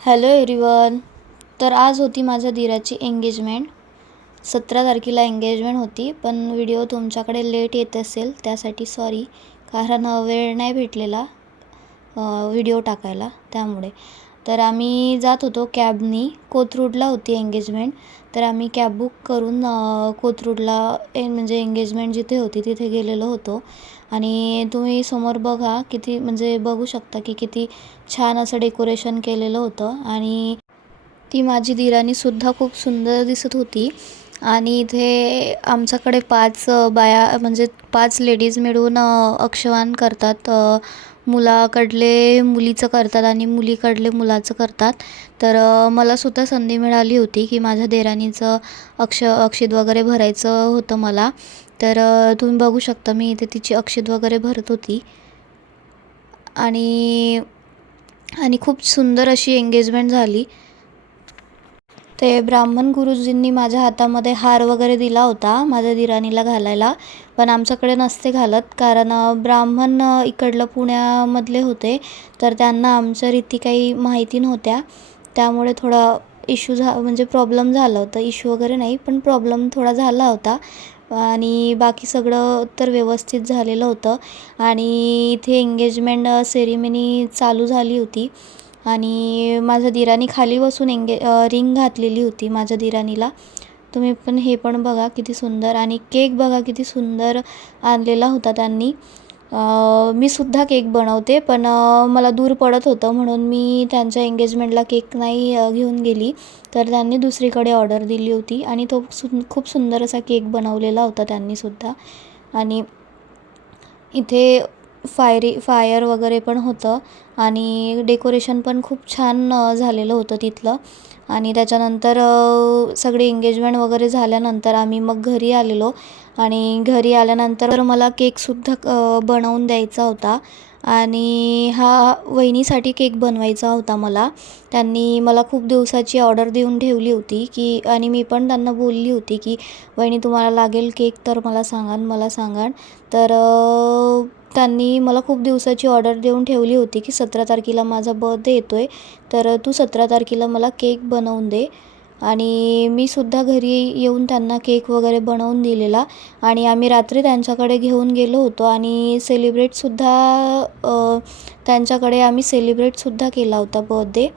Hello everyone. तर आज होती माझ्या दीराची एंगेजमेंट. 17 तारखेला एंगेजमेंट होती, पण व्हिडिओ तुमच्याकडे लेट येत असेल त्यासाठी सॉरी, कारण वेळ नाही भेटलेला व्हिडिओ टाकायला त्यामुळे. तर आम्ही जात होतो कॅबनी. कोथरूडला होती एंगेजमेंट, तर आम्ही कॅब बुक करून कोथरूडला म्हणजे एंगेजमेंट जिथे होती तिथे गेलेलो होतो. आणि तुम्ही समोर बघा, किती म्हणजे बघू शकता की किती छान असं डेकोरेशन केलेलं होतं. आणि ती माझी दिराणीसुद्धा खूप सुंदर दिसत होती. आणि इथे आमच्याकडे 5 बाया म्हणजे 5 लेडीज मिळून औक्षण करतात. मुलाकडले मुलीचं करतात आणि मुलीकडले मुलाचं करतात. तर मलासुद्धा संधी मिळाली होती की माझ्या देराणीचं अक्षित वगैरे भरायचं होतं मला. तर तुम्ही बघू शकता मी इथे तिची अक्षित वगैरे भरत होती. आणि खूप सुंदर अशी एंगेजमेंट झाली. ते ब्राह्मण गुरुजींनी माझ्या हातामध्ये हार वगैरे दिला होता माझ्या दिराणीला घालायला, पण आमच्याकडे नसते घालत, कारण ब्राह्मण इकडलं पुण्यामधले होते. तर त्यांना आमच्या रीती काही माहिती नव्हत्या, त्यामुळे थोडा इश्यू म्हणजे प्रॉब्लेम झाला होता. इश्यू वगैरे नाही, पण प्रॉब्लेम थोडा झाला होता. आणि बाकी सगळं तर व्यवस्थित झालेलं होतं. आणि इथे एंगेजमेंट सेरेमनी चालू झाली होती. आणि माझ्या दिरानी खाली बसून रिंग घातलेली होती माझ्या दिराणीला. तुम्ही पण हे पण बघा किती सुंदर. आणि केक बघा किती सुंदर आणलेला होता त्यांनी. मी सुद्धा केक बनवते, पण मला दूर पडत होतं म्हणून मी त्यांच्या एंगेजमेंटला केक नाही घेऊन गेली. तर त्यांनी दुसरीकडे ऑर्डर दिली होती आणि तो खूप सुंदर असा केक बनवलेला होता त्यांनीसुद्धा. आणि इथे फायर वगैरे पण होतं आणि डेकोरेशन पण खूप छान झालेलं होतं तिथलं. आणि त्याच्यानंतर सगळी एंगेजमेंट वगैरे झाल्यानंतर आम्ही मग घरी आलेलो. आणि घरी आल्यानंतर मला केकसुद्धा बनवून द्यायचा होता. आणि हा वहिनीसाठी केक बनवायचा होता मला. त्यांनी मला खूप दिवसाची ऑर्डर देऊन ठेवली होती की, आणि मी पण त्यांना बोलली होती की वहिनी तुम्हाला लागेल केक तर मला सांगा. तर त्यांनी मला खूप दिवसाची ऑर्डर देऊन ठेवली होती की 17 तारखेला माझा बर्थडे येतो आहे, तर तू 17 तारखेला मला केक बनवून दे. आणि मी सुद्धा घरी येऊन त्यांना केक वगैरे बनवून दिलेला. आणि आम्ही रात्री त्यांच्याकडे घेऊन गेलो होतो आणि त्यांच्याकडे आम्ही सेलिब्रेटसुद्धा केला होता बर्थडे.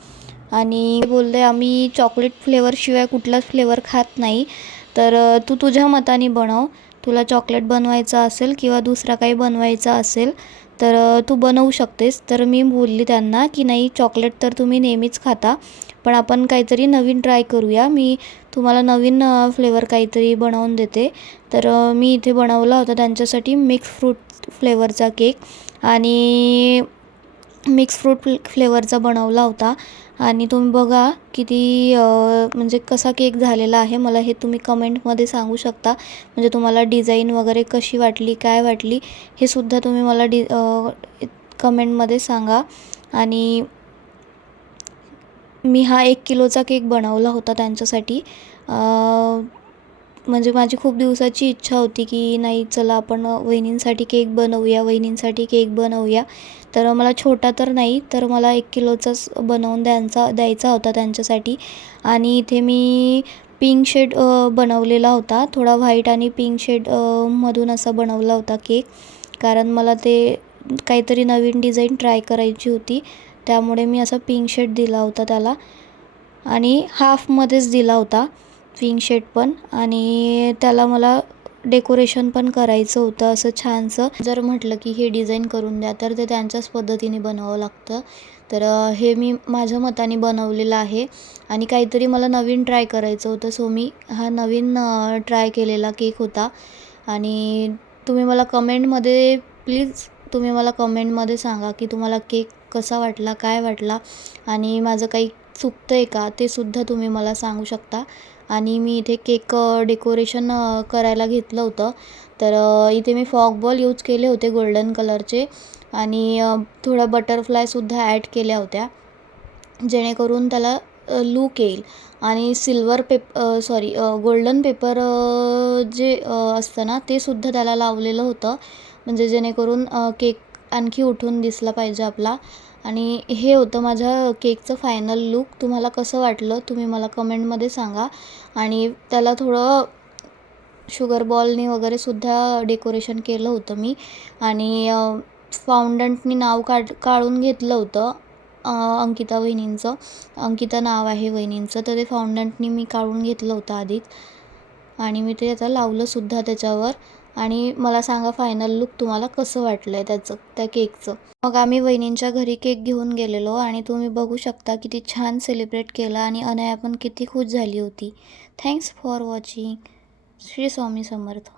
आणि बोलले आम्ही चॉकलेट फ्लेवरशिवाय कुठलाच फ्लेवर खात नाही, तर तू तुझ्या मताने बनव. तुला चॉकलेट बनवायचा असेल किंवा दुसरा काही बनवायचा असेल तर तू बनवू शकतेस. तर मी बोलली त्यांना की नाही, चॉकलेट तर तुम्ही नेहमीच खाता, पण आपण काहीतरी नवीन ट्राय करूया. मी तुम्हाला नवीन फ्लेवर काहीतरी बनवून देते. तर मी इथे बनवला होता त्यांच्यासाठी मिक्स फ्रूट फ्लेवरचा केक. आणि मिक्स फ्रूट फ्लेवरचा बनवला होता. आणि तुम्ही बघा किती म्हणजे कसा केक झालेला आहे. मला हे तुम्ही कमेंटमध्ये सांगू शकता. म्हणजे तुम्हाला डिझाईन वगैरे कशी वाटली, काय वाटली, हे सुद्धा तुम्ही मला कमेंटमध्ये सांगा. आणि मी हा 1 किलोचा केक बनवला होता त्यांच्यासाठी. म्हणजे माझी खूप दिवसाची इच्छा होती की नाही चला आपण वहिनींसाठी केक बनवूया. तर मला छोटा तर नाही, तर मला 1 किलोचाच बनवून द्यायचा होता त्यांच्यासाठी. आणि इथे मी पिंक शेड बनवलेला होता. थोडा व्हाईट आणि पिंक शेड मधून असा बनवला होता केक, कारण मला ते काहीतरी नवीन डिझाईन ट्राय करायची होती, त्यामुळे मी असा पिंक शेड दिला होता त्याला. आणि हाफमध्येच दिला होता पिंक शेड पण. आणि त्याला मला डेकोरेशन पण करायचं होतं असं छानसं. जर म्हटलं की हे डिझाईन करून द्या तर ते त्यांच्याच पद्धतीने बनवावं लागतं. तर हे मी माझ्या मताने बनवलेलं आहे. आणि काहीतरी मला नवीन ट्राय करायचं होतं, सो मी हा नवीन ट्राय केलेला केक होता. आणि तुम्ही मला कमेंटमध्ये सांगा की तुम्हाला केक कसा वाटला, काय वाटला, आणि माझं काही चुकतं आहे का ते सुद्धा तुम्ही मला सांगू शकता. आणि मी इथे केक डेकोरेशन करायला घेतलं होतं. तर इथे मी फॉग बॉल यूज केले होते गोल्डन कलरचे. आणि थोडा बटरफ्लायसुद्धा ॲड केल्या होत्या, जेणेकरून त्याला लूक येईल. आणि गोल्डन पेपर जे असतं ना, ते सुद्धा त्याला लावलेलं होतं, म्हणजे जेणेकरून केक आणखी उठून दिसला पाहिजे आपला. आणि हे होतं माझ्या केकचं फायनल लूक. तुम्हाला कसं वाटलं तुम्ही मला कमेंटमध्ये सांगा. आणि त्याला थोडं शुगर बॉलनी वगैरे सुद्धा डेकोरेशन केलं होतं मी. आणि फाउंडंटनी नाव काढून घेतलं होतं अंकिता वहिनींचं. अंकिता नाव आहे वहिनींचं, तर ते फाउंडंटनी मी काढून घेतलं होतं आधीच. आणि मी ते आता लावलंसुद्धा त्याच्यावर. आणि मला सांगा फायनल लूक तुम्हाला कसं वाटलं आहे त्याचं, त्या केकचं. मग आम्ही वहिनींच्या घरी केक घेऊन गेलेलो आणि तुम्ही बघू शकता किती छान सेलिब्रेट केलं आणि अनया पण किती खुश झाली होती. Thanks for watching. Shri Swami Samarth.